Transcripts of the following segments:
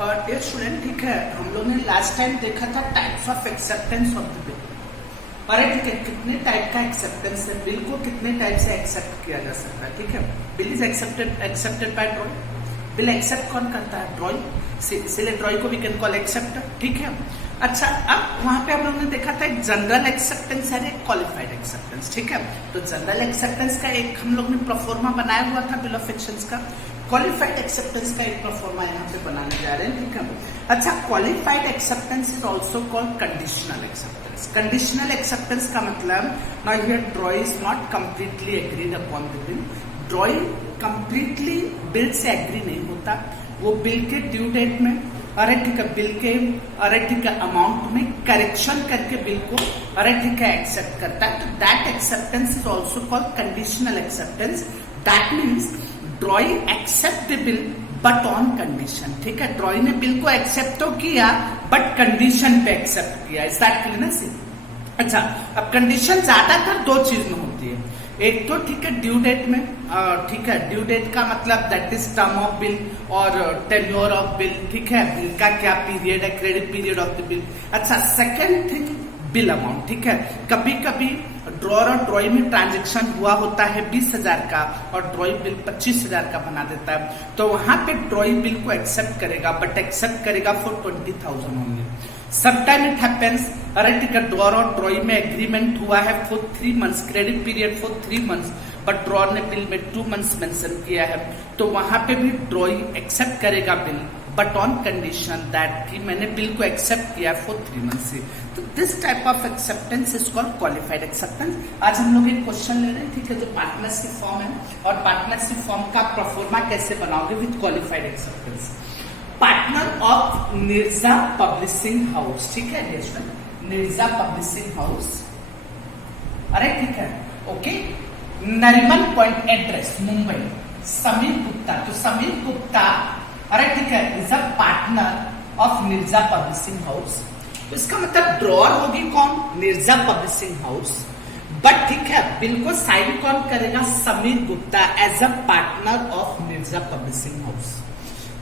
और dear student, ठीक है, हम लोग ने लास्ट टाइम देखा था types of acceptance of the bill. और ठीक है, कितने टाइप का एक्सेप्टेंस है, बिल को कितने टाइप से एक्सेप्ट किया जा सकता है। ठीक है, bill is accepted by drawee. Bill accept कौन करता है? ड्रॉई। इसलिए ड्रॉई को वी कैन कॉल एक्सेप्टर। ठीक है, अच्छा, अब वहां पे हम लोग ने देखा था एक जनरल एक्सेप्टेंस है, एक क्वालिफाइड एक्सेप्टेंस। ठीक है, तो जनरल एक्सेप्टेंस का एक हम लोग ने प्रोफॉर्मा बनाया हुआ था बिल ऑफ एक्सचेंज का। क्वालिफाइड एक्सेप्टेंस का एक प्रोफॉर्मा यहाँ पे बनाने जा रहे हैं। ठीक है, अच्छा, qualified acceptance is also called conditional acceptance. Conditional acceptance का मतलब, now here ड्रॉई is not completely agreed upon the bill. ड्रॉई completely bill से एग्री नहीं होता, वो बिल के ड्यू डेट में, अरे ठीक है, बिल के अरे ठीक है अमाउंट में करेक्शन करके बिल को अरे ठीक है एक्सेप्ट करता है। तो that acceptance is also called conditional acceptance. That means drawee accept the bill but on condition. ठीक है, ड्रॉई ने बिल को एक्सेप्ट तो किया बट कंडीशन पे एक्सेप्ट किया। इज दैट क्लियर ना? अच्छा, अब कंडीशन ज्यादातर दो चीज में होती है। एक तो ठीक है ड्यू डेट में, ठीक है, ड्यू डेट का मतलब that is term of bill और टेन्योर ऑफ बिल। ठीक है, बिल का क्या पीरियड है, credit period of the bill. अच्छा, सेकेंड थिंग बिल अमाउंट। ठीक है, कभी कभी ड्रॉर और ड्रॉई में ट्रांजेक्शन हुआ होता है 20,000 का और ड्रॉई बिल 25,000 का बना देता है, तो वहां पे ड्रॉई बिल को एक्सेप्ट करेगा बट एक्सेप्ट करेगा for 20,000 only. Sometime it happens, अरे ठीक है, ड्रॉर और ड्रॉई में एग्रीमेंट हुआ है for 3 months, credit period for 3 months, but drawer ने बिल में 2 मंथ्स मेंशन किया है, तो वहां पे भी ड्रॉई एक्सेप्ट करेगा bill but on condition that कि मैंने बिल को एक्सेप्ट किया फॉर 3 मंथ्स से। तो this type of acceptance is called qualified acceptance. आज हम लोग एक क्वेश्चन ले रहे हैं, ठीक है, जो पार्टनरशिप फॉर्म है, और पार्टनरशिप फॉर्म का प्रोफॉर्मा कैसे बनाओगे with qualified acceptance. Partner of Nirja publishing house. ठीक है, निर्जा पब्लिशिंग हाउस, अरे ठीक है, okay, Nariman point address Mumbai, Sameer Gupta. तो समीर गुप्ता, अरे ठीक है, is a partner of Nirja publishing house. तो इसका मतलब ड्रॉर होगी कौन? Nirja publishing house. बट ठीक है, बिल को साइन कौन करेगा? Sameer Gupta as a partner of Nirja publishing house.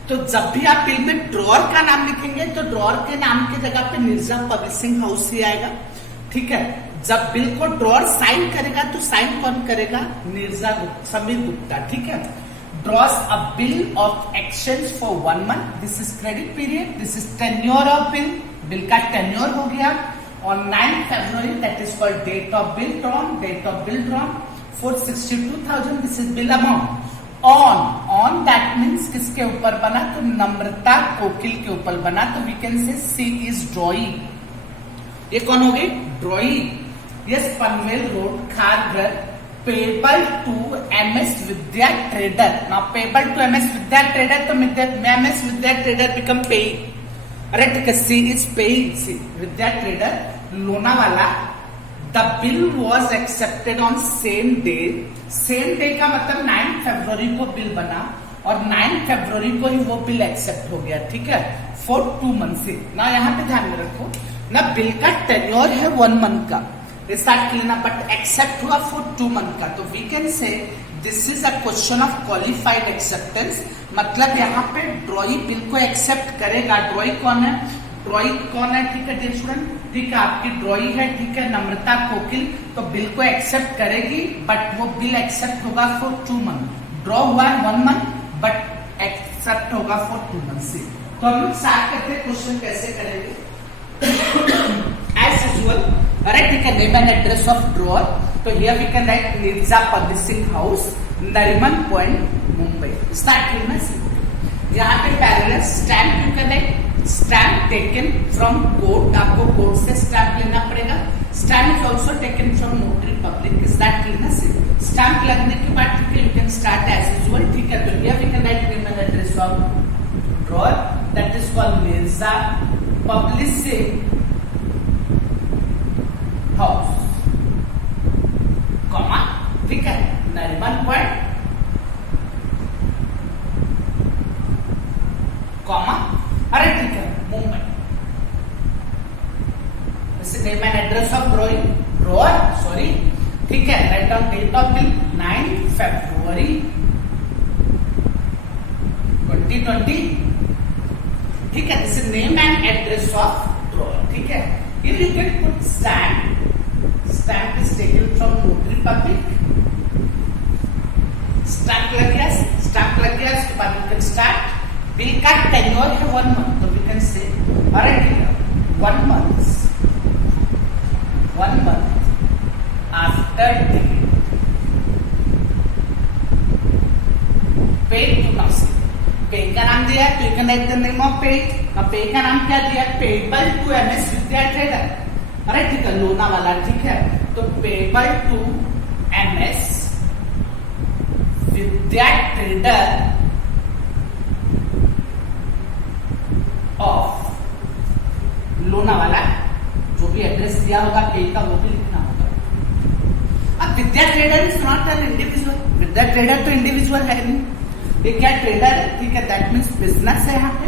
तो जब भी आप बिल में ड्रॉर का नाम लिखेंगे तो ड्रॉर के नाम की जगह पे निर्जा पब्लिशिंग हाउस ही आएगा। ठीक है, जब बिल को ड्रॉर साइन करेगा तो साइन कौन करेगा? समीर गुप्ता। ठीक है, draws a bill of exchange for 1 month. This is credit period. This is tenure of bill. Bill का tenure हो गया। On 9 February, that is called date of bill drawn. Date of bill drawn for 62,000. This is bill amount. On that means किसके ऊपर बना? तो नम्रता कोकिल के ऊपर बना। तो we can say she is drawing. ये कौन हो गई? Drawing. Yes, Panvel Road, Kharghar, payable to MS Vidya Trader. Now payable to MS Vidya Trader, तो MS Vidya Trader become paying. अरे ठीक है, see is paying, Vidya Trader, Lonavala. The bill was accepted on same day. Same day का मतलब 9 फरवरी को बिल बना और 9 फरवरी को ही वो बिल एक्सेप्ट हो गया। ठीक है, फॉर 2 मंथ से। ना यहाँ पे ध्यान में रखो ना, बिल का टेन्योर है 1 मंथ का, बट एक्सेप्ट हुआ फॉर 2 मंथ का। तो we can say this is a question of qualified acceptance. मतलब यहाँ पे ड्रॉई बिल को एक्सेप्ट करेगा। ड्रॉई कौन है? ड्रॉई कौन है? ठीक है डियर स्टूडेंट, ठीक है, आपकी ड्रॉई है, ठीक है, नम्रता कोकिल। तो बिल को एक्सेप्ट करेगी बट वो बिल एक्सेप्ट होगा फॉर 2 मंथ। ड्रॉ हुआ है 1 मंथ बट एक्सेप्ट होगा फॉर 2 मंथ से। तो हम लोग स्टार्ट करते हैं, क्वेश्चन कैसे करेंगे। एज यूजुअल, अरे ठीक है, name and address of drawer. तो here we can write Nirja publishing House, Nariman Point, Mumbai. Start करना है। यहाँ पे parallel stamp you can write, stamp taken from court. आपको कोर्ट से स्टैम्प लेना पड़ेगा। Stamp is also taken from notary public. Is that clear ना? स्टैम्प लगने के बाद ठीक है, you can start as usual. ठीक है, तो here we can write name and address of drawer, that is called Nirja publishing house, comma, ठीक है, नरीमन पॉइंट, कॉमा, अरे ठीक है, Mumbai. Name and address of drawer, sorry, ठीक है, write down date of bill 9 February 2020, ठीक है, this is name and address of drawer, ठीक है। Here you can put stamp. Stamp is taken from notary public. Stamp लग गया, उसके बाद you can start. बिल का टेन्योर है 1 month, तो we can say, alright, 1 month after date paid to Nausea. पे का नाम दिया है, तो you can write the name of payee. Payee का नाम क्या दिया, payable to MS Vidya trader, अरे ठीक है, लोनावाला, ठीक है। तो payable to MS Vidya trader of Lonavala, जो भी एड्रेस दिया होगा पे का वो भी लिखना होगा। अब Vidya Trader is not an individual, Vidya Trader तो इंडिविजुअल है नहीं, ये क्या ट्रेडर है, ठीक है, दैट मीन्स बिजनेस है यहाँ पे।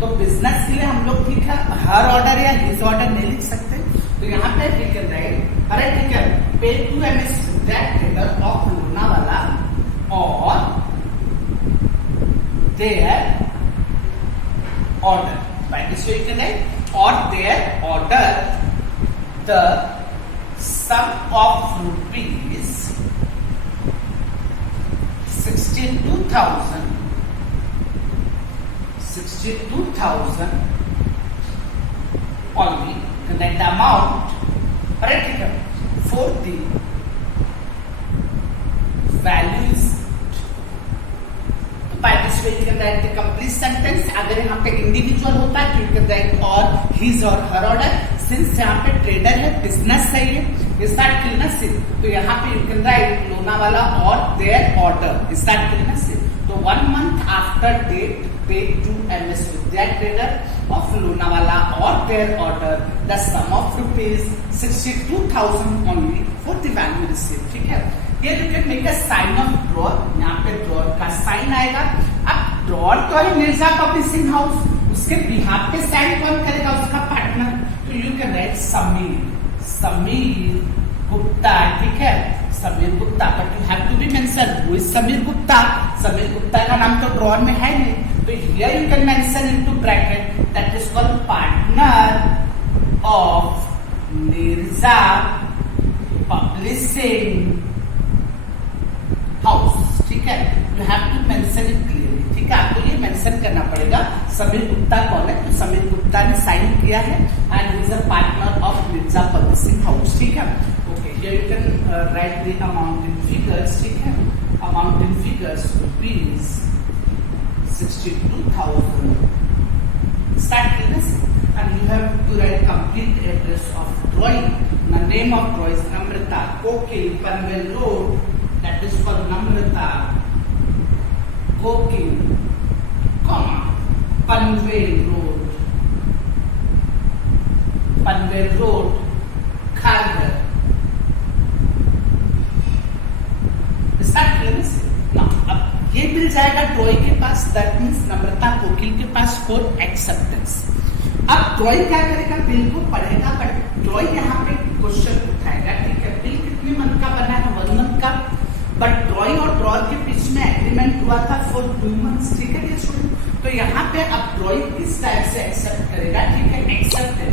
तो बिजनेस के लिए हम लोग, ठीक है, हर ऑर्डर या हिज ऑर्डर नहीं लिख सकते, तो यहाँ पे ठीक है राइट, अरे ठीक है, pay to MS Vidya trader of Lonavala or their order, by this way you can write, or their order the sum of rupees 62,000 only, connect the amount, correct, ठीक है, for the values. तो by this way you can write the complete sentence. अगर यहाँ पे individual होता है तो you can write or his or her order. Since यहाँ पे ट्रेडर है, बिजनेस है ये, is that clear ना सिर्फ, तो यहाँ पे you can write लोनावाला और their order, is that clear ना सिर्फ। तो 1 month after date paid to MS Vidya Trader of Lonavala or their order the sum of rupees 62,000 only for the value received, ठीक है। Here you can make a sign of drawer, यहाँ पे drawer का sign आएगा। अब drawer तो है Mirza publishing house, उसके बिहाफ पे साइन कौन करेगा, उसका पार्टनर, तो you can write Sameer Gupta, ठीक है, Sameer Gupta, but you have to be mention who is Sameer Gupta. Sameer Gupta का नाम तो ड्रॉअर में है नहीं, तो here you can mention into bracket that is called partner of Mirza publishing house, ठीक है। You have to mention it clearly, ठीक है, आपको ये मेंशन करना पड़ेगा समीर गुप्ता कौन है, तो समीर गुप्ता ने साइन किया है and he is a partner of Mirza publishing house, ठीक है। Here you can write the amount in figures, ठीक है, amount in figures rupees 62,000. Start this, and you have to write complete address of drawing. The name of drawing is Namrata, Kokil, Panvel Road. That is for Namrata, Kokil, comma, Panvel Road, Khalgar. अब ये मिल जाएगा ड्रॉई के पास, that means नम्रता कोकिल के पास for acceptance. अब ड्रॉई क्या करेगा, bill को पढ़ेगा, बट ड्रॉई यहाँ पे क्वेश्चन उठाएगा, ठीक है, बिल कितने मंथ का बना है, 1 month का, बट ड्रॉई और ड्रॉअर के बीच में एग्रीमेंट हुआ था फॉर 2 months, ठीक है, ये सुनो। तो यहाँ पे अब ड्रॉई किस टाइप से एक्सेप्ट करेगा, ठीक है, एक्सेप्टेड,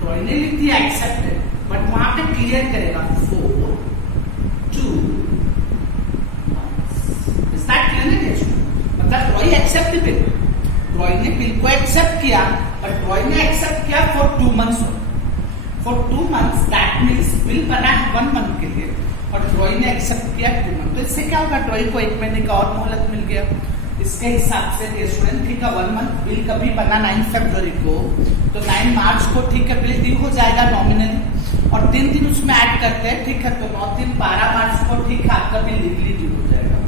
ड्रॉई ने लिख दिया एक्सेप्टेड, बट वहां पे क्लियर करेगा 4 2 मतलब ड्रॉई एक्सेप्ट बिल, ड्रॉई ने बिल को एक्सेप्ट किया, बट ड्रॉई ने एक्सेप्ट किया for 2 months, for 2 months, that means bill बना है 1 month के लिए और ड्रॉई ने एक्सेप्ट किया 2 months, तो इससे क्या होगा, ड्रॉई को 1 महीने का और मोहलत मिल गया। इसके हिसाब से स्टूडेंट, ठीक है, 1 month बिल कभी बना 9 फरवरी को, तो 9 मार्च को, ठीक है, बिल ड्यू हो जाएगा नॉमिनली, और 3 दिन उसमें ऐड करते हैं, ठीक है, तो 9 दिन 12 मार्च को, ठीक है, आपका बिल लीगली ड्यू हो जाएगा।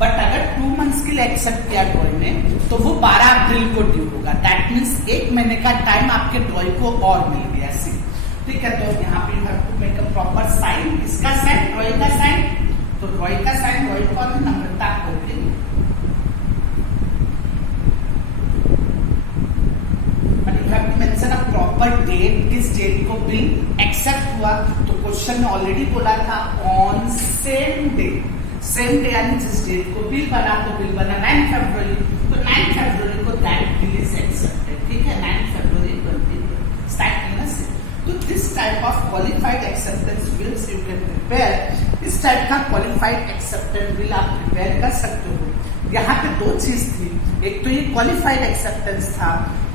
बट अगर 2 months के लिए एक्सेप्ट किया ड्रॉई ने, तो वो 12 अप्रैल को ड्यू होगा, दैट मीन्स 1 महीने का टाइम आपके ड्रॉई को और मिल गया, ठीक है। तो यहाँ पे you have to make a proper sign, इसका साइन, ड्रॉई का साइन, तो ड्रॉई का साइन, ड्रॉई कौन है, Namrata Kokil, mention a proper date, किस डेट को बिल एक्सेप्ट हुआ, तो क्वेश्चन में ऑलरेडी बोला था ऑन सेम डे यानी जिस डेट को बिल बना, तो बिल बना 9 फरवरी, type of qualified acceptance bills you can prepare. इस टाइप का क्वालिफाइड एक्सेप्टेंस बिल आप प्रिपेयर कर सकते हो। यहाँ पे दो चीज थी, एक तो ये क्वालिफाइड एक्सेप्टेंस था,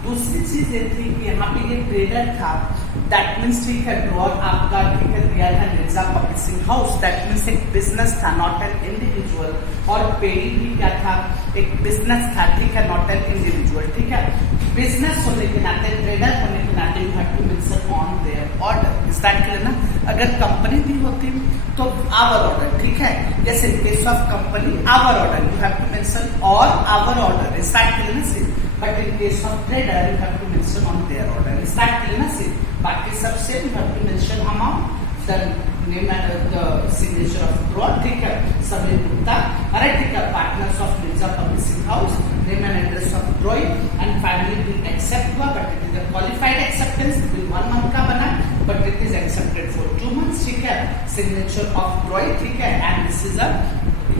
दूसरी चीज ये थी कि यहाँ पे ये ट्रेडर था। दैट मीन्स ठीक है, ड्रॉर आपका ठीक है दिया था Mirza publishing house. That means एक बिजनेस था, नॉट एन इंडिविजुअल। और पेडी भी क्या था, एक बिजनेस था, ठीक है, नॉट एन इंडिविजुअल। ठीक है, बिजनेस होने के नाते, ट्रेडर होने के नाते you have to mention on their order. इस टाइप के ना, अगर कंपनी भी होती तो आवर ऑर्डर, ठीक है, जैसे in case of company our order you have to mention और आवर ऑर्डर। इस टाइप के ना, but in case of trader you have to mention on their order. Is that clear na? See, बाकी सब से you have to mention amount, the name and the signature of drawer, ठीक है, सभी Gupta, alright, ठीक है, partners of Mirza Publishing House, name and address of drawing, and finally bill accept हुआ, but it is a qualified acceptance, bill 1 month का बना, but it is accepted for 2 months, ठीक है, signature of drawing, ठीक है, and this is a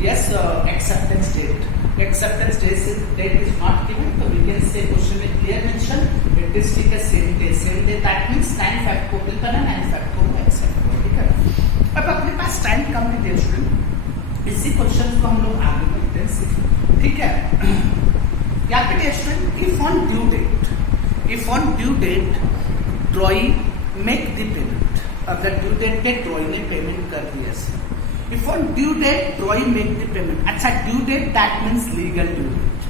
yes acceptance date. Acceptance date is not given, so we can say question में clear mention it is ठीक है same day, that means 9 Feb को bill बना, 9 Feb को accept हुआ, ठीक है। अब अपने पास टाइम कम है dear student, इसी क्वेश्चन को हम लोग आगे बढ़ते हैं, ठीक है। यहाँ पे dear student, if on due date ड्रॉई make the payment, अगर ड्यू डेट के ड्रॉई ने पेमेंट कर दिया sir, if on due date drawing make the payment। अच्छा, due date that means legal due date।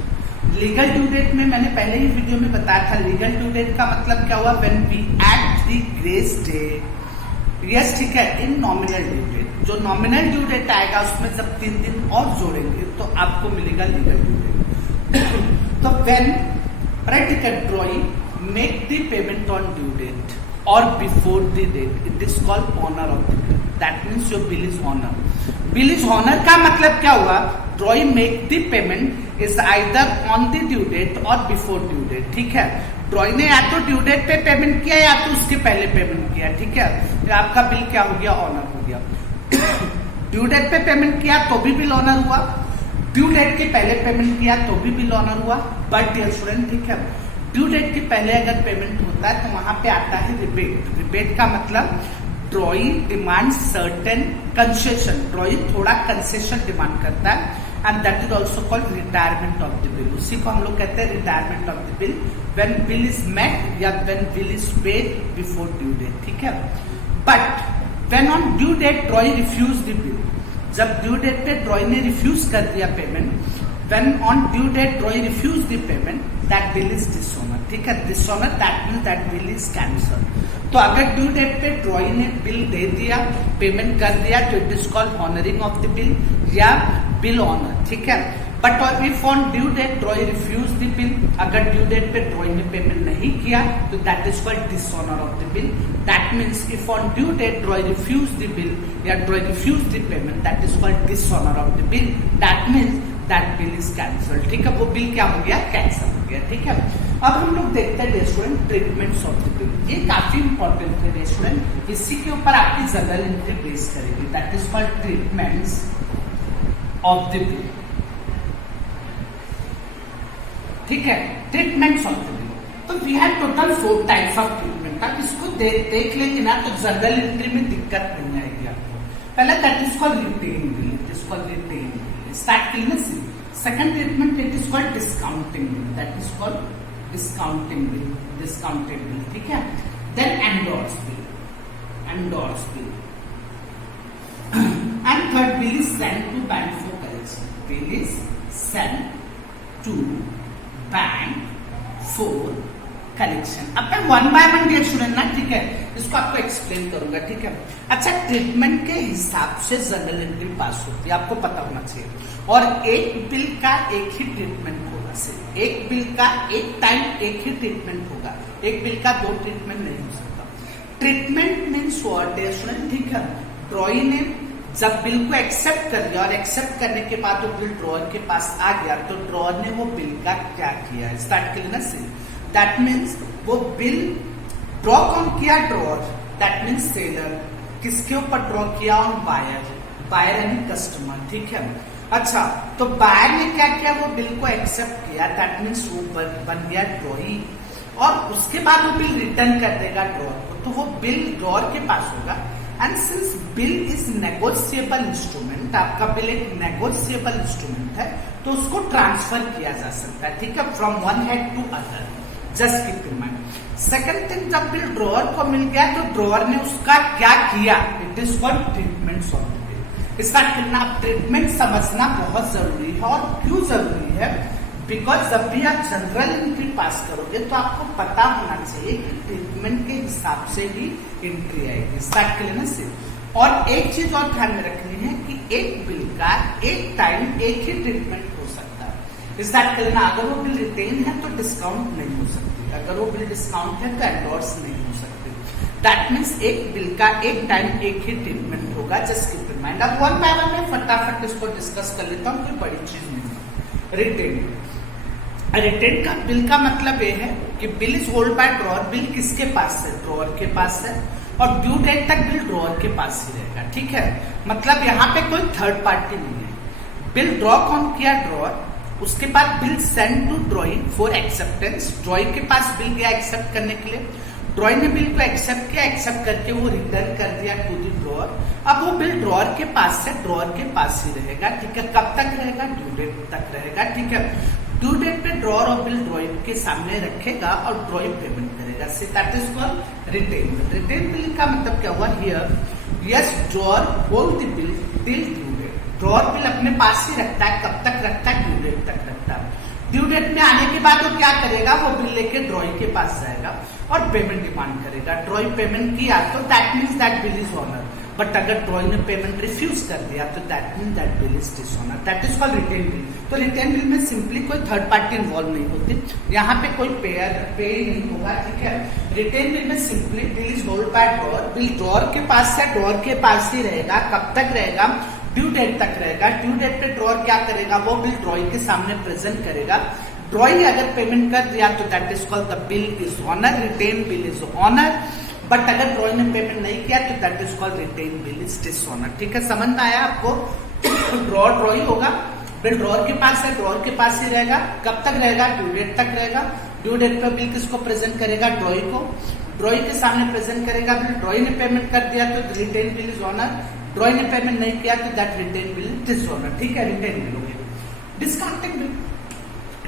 legal due date में मैंने पहले ही video में बताया था, legal due date का मतलब क्या हुआ, when we add the grace day, yes, ठीक है, in nominal due date। जो nominal due date आएगा उसमें जब 3 दिन और जोड़ेंगे तो आपको मिलेगा legal due date। तो when practical drawing make the payment on due date or before the date, it is called honor of the bill। That means your bill is honor। Bill is honour का मतलब क्या हुआ, drawee make the payment is either on the due date और before due date, ठीक है। Drawee ने या तो ड्यू डेट पे पेमेंट किया या तो उसके पहले पेमेंट किया, ठीक है, फिर आपका बिल क्या हो गया, ऑनर हो गया। ड्यू डेट पे पेमेंट किया तो भी बिल ऑनर हुआ, ड्यू डेट के पहले पेमेंट किया तो भी बिल ऑनर हुआ। बट डियर स्टूडेंट, ठीक है, ड्यू डेट के पहले अगर पेमेंट होता है तो वहां पे आता है रिबेट। रिबेट का मतलब drawee demand certain concession, drawee थोड़ा कंसेशन डिमांड करता है, and that is also called retirement of the bill. उसी को हम लोग कहते हैं retirement of the bill, when bill is met या when bill is paid before due date, ठीक है। But when on due date drawee refuse the bill, जब ड्यू डेट पे ड्रॉई ने रिफ्यूज कर दिया payment, when on due date drawing refuse the payment, that bill is dishonor, ठीक है। dishonor that means that bill is cancelled। तो अगर due date पे ड्रॉई ने बिल दे दिया, पेमेंट कर दिया, तो it is called honouring of the bill या बिल ऑनर, ठीक है। But if on due date drawee refuse the bill, अगर ड्यू डेट पे ड्रॉई ने पेमेंट नहीं किया तो that is called dishonour of the bill. That means if on due date drawee refuse the bill या drawee refuse the payment, that is called dishonour of the bill. That means that bill is cancel, ठीक है, वो bill क्या हो गया, cancel हो गया, ठीक है। अब हम लोग देखते हैं student treatments of the bill. ये काफी इंपॉर्टेंट है स्टूडेंट, इसी के ऊपर आपकी जनरल एंट्री बेस करेगी। That is called treatments of the bill, ठीक है, ट्रीटमेंट्स ऑफ द बिल। तो we have total 4 types of treatment. आप इसको देख लेंगे ना तो जनरल एंट्री में दिक्कत नहीं आएगी आपको। पहला that is called retain bill, it is called retain bill. Start clearness. Second treatment, it is called discounting bill. That is called discounting bill. Discounted bill, ठीक है। Then endorse bill. Endorse bill. And third bill is sent to bank for collection. Bill is sent to bank for collection. अब मैं 1 by 1 dear student ना, ठीक है, इसको आपको explain करूंगा, ठीक है। अच्छा, ट्रीटमेंट के हिसाब से जनरल एंट्री पास होती है, आपको पता होना चाहिए। और एक बिल का एक ही ट्रीटमेंट होगा, सिर्फ एक बिल का एक टाइम एक ही ट्रीटमेंट होगा, एक बिल का 2 ट्रीटमेंट नहीं हो सकता। Treatment means what dear student, ठीक है, ड्रॉई ने जब बिल को एक्सेप्ट कर लिया और एक्सेप्ट करने के बाद वो बिल ड्रॉअर के पास आ गया, तो ड्रॉअर ने वो बिल का क्या किया, स्टार्ट के लिए ना से। दैट मीन्स वो बिल ड्रॉ कौन किया, ड्रॉअर, दैट मीन्स सेलर। किसके ऊपर ड्रॉ किया, ऑन बायर, बायर यानी कस्टमर, ठीक है। अच्छा, तो बायर ने क्या किया, वो बिल को एक्सेप्ट किया, दैट मीन्स वो बन गया ड्रॉई। और उसके बाद वो बिल रिटर्न कर देगा ड्रॉअर को, तो वो बिल ड्रॉअर के पास होगा। And since bill is negotiable instrument, आपका बिल एक नेगोशिएबल इंस्ट्रूमेंट है, तो उसको ट्रांसफर किया जा सकता है, ठीक है, from one head to other. Just keep in mind. Second thing, जब बिल ड्रॉअर को मिल गया तो ड्रॉअर ने उसका क्या किया, it is called treatment of the bill. इसका ट्रीटमेंट समझना बहुत जरूरी है। और क्यों जरूरी है, बिकॉज जब भी आप जनरल एंट्री पास करोगे तो आपको पता होना चाहिए कि ट्रीटमेंट के हिसाब से ही एंट्री आएगी। स्टार्ट कर लेना से। और एक चीज और ध्यान में रखनी है कि एक बिल का एक टाइम एक ही ट्रीटमेंट हो सकता है। स्टार्ट कर लेना, अगर वो बिल रिटेन है तो डिस्काउंट नहीं हो सकती, अगर वो बिल डिस्काउंट है तो एंडोर्स नहीं हो सकती। दैट मीन्स एक बिल का एक टाइम एक ही ट्रीटमेंट होगा। Just keep in mind. अब वन बाय वन में फटाफट इसको डिस्कस कर लेता हूँ, कोई बड़ी चीज नहीं है। रिटेन, रिटेन का बिल का मतलब ये है कि bill is hold by drawer. Bill किसके पास है, ड्रॉअर के पास है, और ड्यू डेट तक बिल ड्रॉअर के पास ही रहेगा, ठीक है। मतलब यहाँ पे कोई थर्ड पार्टी नहीं है। बिल ड्रॉ कौन किया, ड्रॉअर। उसके बाद bill send to drawee for acceptance. Drawee के पास बिल गया एक्सेप्ट करने के लिए, ड्रॉई ने बिल को एक्सेप्ट किया, एक्सेप्ट करके वो रिटर्न कर दिया टू दी ड्रॉअर। अब वो बिल ड्रॉअर के पास है, ड्रॉअर के पास ही रहेगा, ठीक है। कब तक रहेगा, ड्यू डेट तक रहेगा, ठीक है। ड्यू डेट पे ड्रॉअर और बिल ड्रॉई के सामने रखेगा और ड्रॉई पेमेंट करेगा। See that is called retain bill. Retain bill का मतलब क्या हुआ, here yes drawer hold the bill till due date. Drawer bill अपने पास ही रखता है, कब तक रखता है, ड्यू डेट तक रखता है। ड्यू डेट में आने के बाद वो क्या करेगा, वो बिल लेके ड्रॉई के पास जाएगा और पेमेंट डिमांड करेगा। ड्रॉई पेमेंट किया तो that means that bill is honour, but अगर ड्रॉई ने पेमेंट रिफ्यूज कर दिया तो that mean that bill is dishonour. That is called retain bill. तो रिटेन बिल में सिंपली कोई थर्ड पार्टी इन्वॉल्व नहीं होती, यहाँ पे कोई पे नहीं होगा, ठीक है। रिटेन बिल में simply bill is hold by drawer. Bill drawer के पास है, ड्रॉअर के पास ही रहेगा, कब तक रहेगा, ड्यू डेट तक रहेगा। ड्यू डेट पे ड्रॉअर क्या करेगा, वो बिल ड्रॉई के सामने प्रेजेंट करेगा। ड्रॉई अगर पेमेंट कर दिया तो that is called the bill is honour, retain bill is honour. But अगर ड्रॉई ने पेमेंट नहीं किया तो that is called retain bill is dishonour, ठीक है। समझ में आया आपको। ड्रॉअर ड्रॉई होगा, बिल ड्रॉअर के पास है, ड्रॉअर के पास ही रहेगा, कब तक रहेगा, ड्यू डेट तक रहेगा। ड्यू डेट पर बिल किसको प्रेजेंट करेगा, ड्रॉई को। ड्रॉई के सामने प्रेजेंट करेगा बिल। ड्रॉई ने पेमेंट कर दिया तो retain bill is honour, drawee ने पेमेंट नहीं किया तो that retain bill is dishonour, ठीक है। रिटेन बिल हो गया। डिस्काउंटिंग बिल,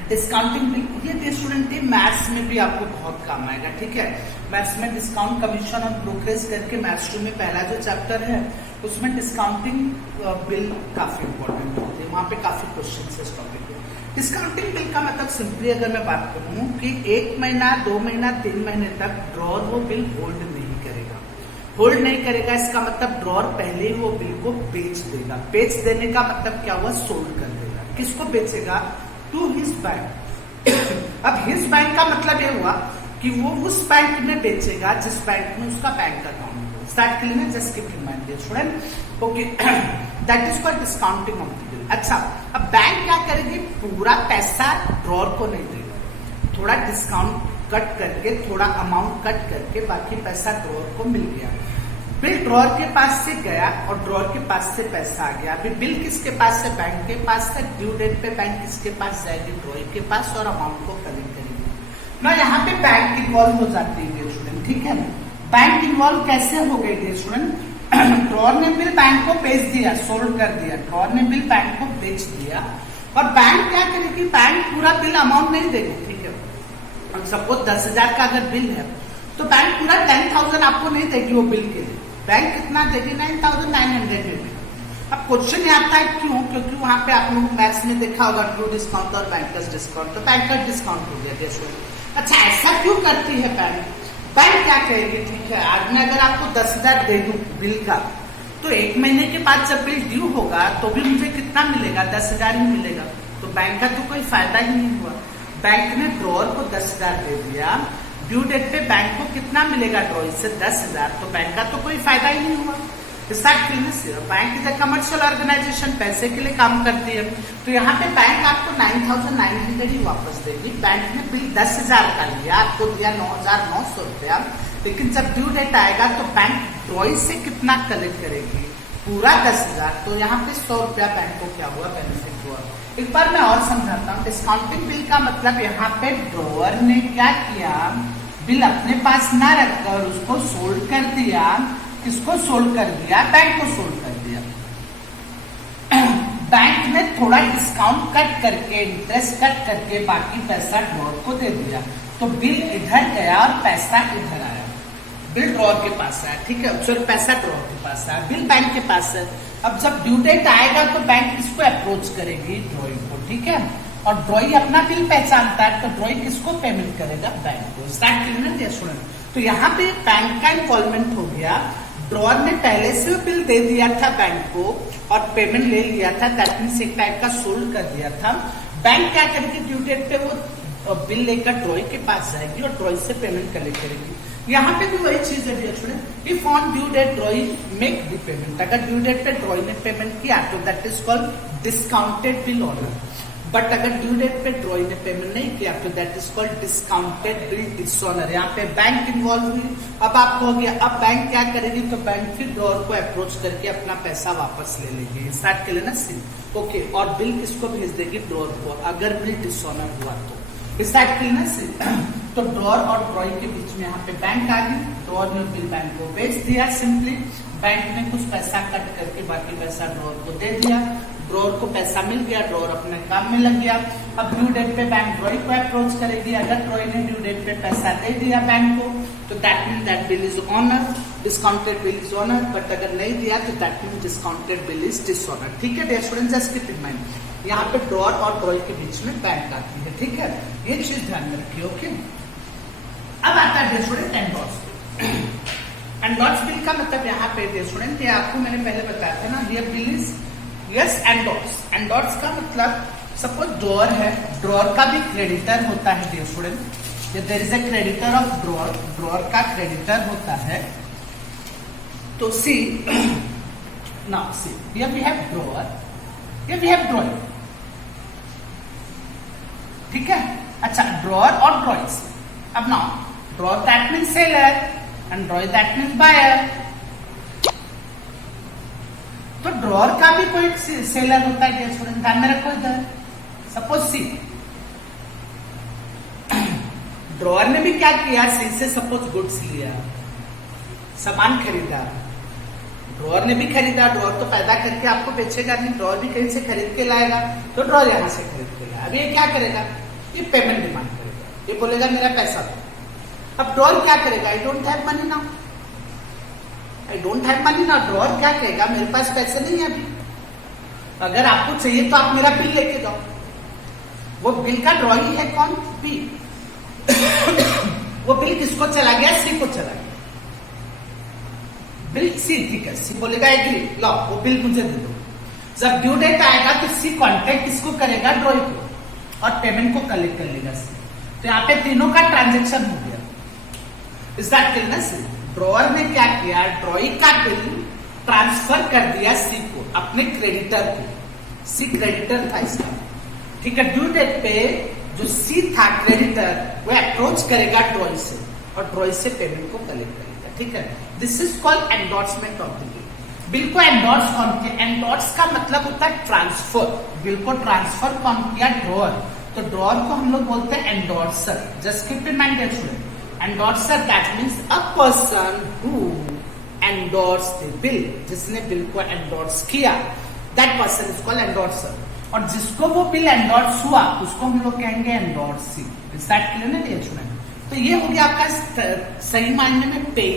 डिस्काउंटिंग बिल ये स्टूडेंट मैथ्स में भी आपको बहुत काम आएगा, ठीक है। मैथ्स में डिस्काउंट कमीशन और ब्रोकरेज करके मैथ्स 2 में पहला जो चैप्टर है उसमें डिस्काउंटिंग बिल काफी इंपॉर्टेंट होती है, वहां पे काफी क्वेश्चन है इस टॉपिक पे। डिस्काउंटिंग बिल का मतलब सिंपली अगर मैं बात करूं कि 1 महीना 2 महीना 3 महीने तक ड्रॉअर वो बिल होल्ड नहीं करेगा। होल्ड नहीं करेगा इसका मतलब ड्रॉअर पहले ही वो बिल को बेच देगा। बेच देने का मतलब क्या हुआ, सोल्ड कर देगा। किसको बेचेगा, टू हिज बैंक। अब हिज बैंक का मतलब ये हुआ कि वो उस बैंक में बेचेगा जिस बैंक में उसका बैंक अकाउंट हो। स्टार्ट कर लेना, just keep in mind student, okay. That is called discounting of the bill. अच्छा, अब बैंक क्या करेगी, पूरा पैसा ड्रॉअर को नहीं देगा, थोड़ा डिस्काउंट कट करके, थोड़ा अमाउंट कट करके बाकी पैसा ड्रॉअर को मिल गया। बिल ड्रॉअर के पास से गया और ड्रॉअर के पास से पैसा आ गया। अभी बिल किसके पास है, बैंक के पास है। ड्यू डेट पे बैंक किसके पास जाएगी, ड्रॉअर के पास, और अमाउंट को कलेक्ट करेगी ना। यहाँ पे बैंक इन्वॉल्व हो जाती है स्टूडेंट, ठीक है। बैंक इन्वॉल्व कैसे हो गई थी स्टूडेंट, ड्रॉअर ने बिल बैंक को बेच दिया, सोल्ड कर दिया। ड्रॉअर ने बिल बैंक को बेच दिया और बैंक क्या करेगी, बैंक पूरा बिल अमाउंट नहीं देगी, ठीक है। सपोज 10,000 का अगर बिल है तो बैंक पूरा 10,000 आपको नहीं देगी वो बिल के लिए। बैंक कितना देगी, 9,900 देगी। अब क्वेश्चन ये आता है क्यों, क्योंकि वहां पे आप लोग मैथ्स में देखा होगा ट्रू डिस्काउंट और बैंकर्स डिस्काउंट, तो बैंकर्स डिस्काउंट हो गया जैसे। अच्छा, ऐसा क्यों करती है बैंक, बैंक क्या कहेगी, ठीक है, आज मैं अगर आपको 10,000 दे दूं बिल का तो 1 महीने के बाद जब बिल ड्यू होगा तो भी मुझे कितना मिलेगा, 10,000 ही मिलेगा। तो बैंक का तो कोई फायदा ही नहीं हुआ। बैंक ने ड्रॉअर को 10,000 दे दिया, ड्यू डेट पे बैंक को कितना मिलेगा ड्रॉअर से, 10,000, तो बैंक का तो कोई फायदा ही नहीं हुआ। Bank is a commercial organisation, पैसे के लिए काम करती है। तो यहाँ पे बैंक आपको 9,900 ही वापस देगी। बैंक ने बिल 10,000 का लिया, आपको दिया 9,900 रुपया, लेकिन जब ड्यू डेट आएगा तो बैंक ड्रॉअर से कितना कलेक्ट करेगी, पूरा 10,000। तो यहाँ पे 100 रुपया बैंक को क्या हुआ, बेनिफिट हुआ। एक बार मैं और समझाता हूँ। डिस्काउंटिंग बिल का मतलब यहाँ पे ड्रॉअर ने क्या किया, बिल अपने पास ना रखकर उसको सोल्ड कर दिया। किसको सोल्ड कर दिया? बैंक को सोल्ड कर दिया। बैंक ने थोड़ा डिस्काउंट कट करके, इंटरेस्ट कट करके बाकी पैसा ड्रॉअर को दे दिया। तो बिल इधर गया और पैसा इधर आया। बिल ड्रॉअर के पास आया, ठीक है, सॉरी पैसा ड्रॉअर के पास आया, बिल बैंक के पास है। अब जब ड्यू डेट आएगा तो बैंक किसको अप्रोच करेगी? ड्रॉई को, ठीक है। और ड्रॉई अपना बिल पहचानता है, तो ड्रॉई किसको पेमेंट करेगा? बैंक को। Start clear student? तो यहाँ पे बैंक का इन्वॉल्वमेंट हो गया। ड्रॉअर ने पहले से बिल दे दिया था बैंक को और पेमेंट ले लिया था, दैट मींस एक टाइप का सोल्ड कर दिया था। बैंक क्या करेगी? ड्यू डेट पे वो बिल लेकर ड्रॉई के पास जाएगी और ड्रॉई से पेमेंट कलेक्ट करेगी। यहाँ पे भी वही चीज है dear student. If on due date drawee make the payment, अगर ड्यू डेट पे ड्रॉई ने पेमेंट किया तो that is called discounted bill honour. But अगर ड्यू डेट पे ड्रॉई ने पेमेंट नहीं किया तो that is called discounted bill dishonour. यहाँ पे बैंक इन्वॉल्व हुई। अब आप कहोगे अब बैंक क्या करेगी? तो बैंक फिर ड्रॉअर को अप्रोच करके अपना पैसा वापस ले लेगी। स्टार्ट के लेना सी, ओके। और बिल किसको भेज देगी? ड्रॉअर को, अगर बिल डिसऑनर हुआ तो। स्टार्ट की ना से तो ड्रॉअर और ड्रॉई के बीच में यहाँ पे बैंक आ गई। ड्रॉअर ने बिल बैंक को भेज दिया सिंपली। बैंक ने कुछ पैसा कट करके बाकी पैसा ड्रॉअर को दे दिया। ड्रॉअर को पैसा मिल गया, ड्रॉअर अपने काम में लग गया। अब ड्यू डेट पे बैंक ड्रॉई को अप्रोच करेगी। अगर ड्रॉई ने ड्यू डेट पे पैसा दे दिया बैंक को तो that mean that bill is honour, discounted bill is honour. But अगर नहीं दिया तो that mean discounted bill is dishonour, ठीक है dear student? Just keep in mind, यहाँ पे ड्रॉअर और ड्रॉई के बीच में बैंक आती है, ठीक है? ये चीज ध्यान में रखिए, ओके। अब आता है dear student endorse bill. Endorse bill का मतलब यहाँ पे डियर स्टूडेंट, ये आपको मैंने पहले बताया था ना, ये bill is yes endorse. Endorse का मतलब सपोज ड्रॉअर है, ड्रॉअर का भी क्रेडिटर होता है dear student. There is a creditor of drawer, drawer का क्रेडिटर होता है। तो see now see here we have drawer, here we have drawee, ठीक है। अच्छा, ड्रॉअर और ड्रॉइज। अब now drawer that means seller and drawee that means buyer. तो ड्रॉअर का भी कोई सेलर होता है डियर स्टूडेंट, ध्यान में रखो इधर। सपोज सी ड्रॉअर ने भी क्या किया? सी से सपोज गुड्स लिया, सामान खरीदा। ड्रॉअर ने भी खरीदा, ड्रॉअर तो पैदा करके आपको बेचेगा नहीं, ड्रॉअर भी कहीं से खरीद के लाएगा। तो ड्रॉअर यहां से खरीद के लाया। अब ये क्या करेगा? ये पेमेंट डिमांड करेगा, ये बोलेगा मेरा पैसा दो। अब ड्रॉअर क्या करेगा? I don't have money now, I don't have money now. Drawer क्या कहेगा? मेरे पास पैसे नहीं है अभी, अगर आपको चाहिए तो आप मेरा बिल लेके जाओ। वो बिल का ड्रॉई है कौन? बी। वो बिल किसको चला गया? सी को चला गया। बिल सी, ठीक है, सी बोलेगा एग्री, लो वो बिल मुझे दे दो। जब ड्यू डेट आएगा तो सी कॉन्टेक्ट किसको करेगा? ड्रॉई को, और पेमेंट को कलेक्ट कर लेगा सी। तो यहाँ पे तीनों का ट्रांजेक्शन हो गया। इस बात के ना सी ड्रॉअर ने क्या किया? ड्रॉई का बिल ट्रांसफर कर दिया सी को, अपने क्रेडिटर को। सी क्रेडिटर था इसका, ठीक है। ड्यू डेट पे जो सी था क्रेडिटर, वो अप्रोच करेगा ड्रॉई से और ड्रॉई से पेमेंट को कलेक्ट करेगा, ठीक है। This is called endorsement of the bill. Bill को एंडोर्स कौन किया? एंडोर्स का मतलब होता है ट्रांसफर। बिल को ट्रांसफर कौन किया? ड्रॉअर। तो ड्रॉअर को हम लोग बोलते हैं endorser. Just keep in mind dear student, endorser that means a person who endorse the bill, जिसने बिल को एंडोर्स किया, that person is called endorser. और जिसको वो बिल एंडोर्स हुआ उसको हम लोग कहेंगे एंडोर्सी। दैट क्लियर ना डियर स्टूडेंट? तो ये हो गया आपका सही मायने में पे।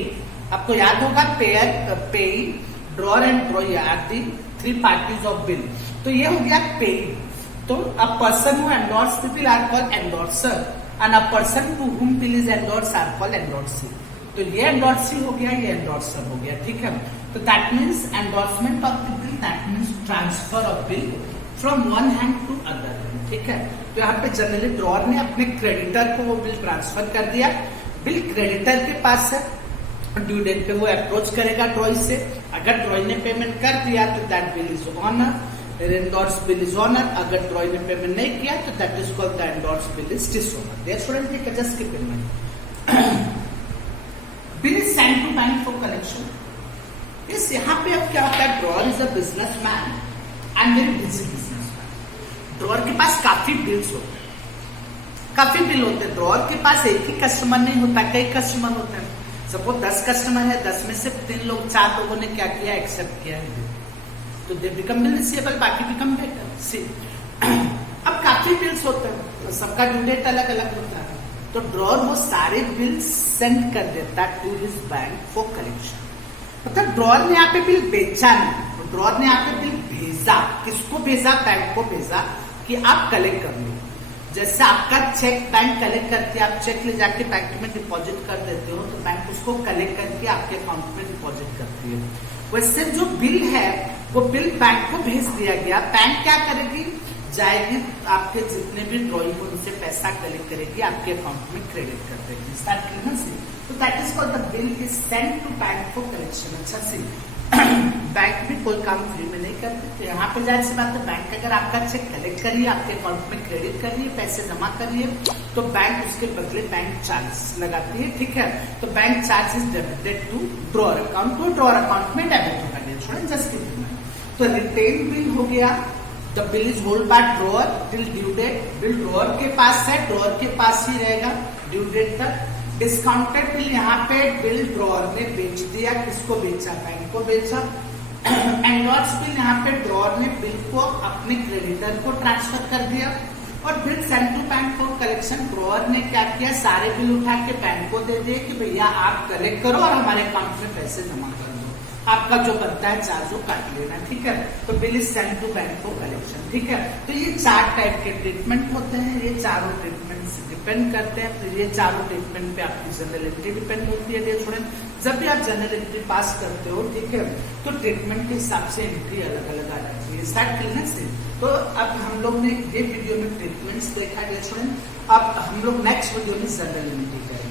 आपको याद होगा payer, pay, drawer and drawee are the three parties of bill. तो ये हो गया पे। तो a person who endorse the bill are called endorser and a person to whom bill is endorse are called endorsee. तो ये endorsee हो गया, ये एंडोर्सर हो गया, ठीक है। तो that means endorsement of the bill, that means transfer of bill from one hand to other, ठीक है। तो यहाँ पे जनरली ड्रॉअर ने अपने क्रेडिटर को वो बिल ट्रांसफर कर दिया। बिल क्रेडिटर के पास है, ड्यू डेट पे वो अप्रोच करेगा ड्रॉई से। अगर ड्रॉई ने पेमेंट कर दिया तो that bill is honour, endorse bill is honour. अगर ड्रॉई ने पेमेंट नहीं किया तो that is called the endorse bill is dishonour. Dear student, ठीक है, just keep in mind. Bill is send to bank for collection. इस यहाँ पे अब क्या होता है? Drawer is a businessman and very busy businessman. Drawer के पास काफी बिल्स होते हैं, काफी बिल होते हैं। ड्रॉअर के पास एक ही कस्टमर नहीं होता, कई कस्टमर होते हैं। सपोज 10 कस्टमर है, 10 में से 3 लोग 4 लोगों ने क्या किया, एक्सेप्ट किया है, तो दे बिकम बिल रिसीवेबल, बाकी बिकम डेटर। सी अब काफी बिल्स होते हैं, तो सबका ड्यू डेट अलग अलग होता है, तो ड्रॉअर वो सारे बिल सेंड कर देता to his bank for collection. मतलब ड्रॉअर ने यहाँ पे बिल बेचा नहीं, तो ड्रॉअर ने यहाँ पे बिल भेजा। किसको भेजा? बैंक को भेजा कि आप कलेक्ट कर लो। जैसे आपका चेक बैंक कलेक्ट करके आप चेक ले जाके बैंक में डिपॉजिट कर देते हो, तो बैंक उसको कलेक्ट करके आपके अकाउंट में डिपॉजिट करती है। वैसे जो बिल है वो बिल बैंक को भेज दिया गया, बैंक क्या करेगी, जाएगी आपके जितने भी ड्रॉइंग हो उनसे पैसा कलेक्ट करेगी, आपके अकाउंट में क्रेडिट कर देगी। स्टार्ट करना सी, तो that is called the bill is send to bank for collection. अच्छा सी, बैंक भी कोई काम फ्री में नहीं करते, तो यहाँ पे जाहिर सी बात है, बैंक अगर आपका चेक कलेक्ट करिए, आपके अकाउंट में क्रेडिट करिए, पैसे जमा करिए, तो बैंक उसके बदले बैंक चार्ज लगाती है, ठीक है। तो bank charge is debited to drawer account, तो ड्रॉअर अकाउंट में डेबिट होगा। जस्ट तो रिटेन बिल हो गया, the bill is hold by drawer till due date. Bill drawer के पास है, ड्रॉअर के पास ही रहेगा ड्यू डेट तक। डिस्काउंटेड बिल, यहाँ पे बिल ड्रॉअर ने बेच दिया, किसको बेचा? बैंक को बेचा। एंडोर्स बिल, यहाँ पे ड्रॉअर ने बिल को अपने क्रेडिटर को ट्रांसफर कर दिया। और bill send to bank for collection, drawer ने क्या किया, सारे बिल उठा के बैंक को दे दिए कि भैया आप कलेक्ट करो और हमारे अकाउंट में पैसे जमा कर दो, आपका जो बनता है चार्ज वो काट लेना, ठीक है। तो bill is send to bank for collection, ठीक है। तो ये 4 टाइप के ट्रीटमेंट होते हैं, ये चारों ट्रीटमेंट डिपेंड करते हैं। फिर ये चारों ट्रीटमेंट पे आपकी जनरल एंट्री डिपेंड होती है। स्टूडेंट, जब भी आप जनरल एंट्री पास करते हो, ठीक है, तो ट्रीटमेंट के हिसाब से एंट्री अलग अलग आ जाती है। स्टार्ट करने से तो अब हम लोग ने ये वीडियो में ट्रीटमेंट्स देखा गया स्टूडेंट, अब हम लोग नेक्स्ट वीडियो में जनरल एंट्री करेंगे।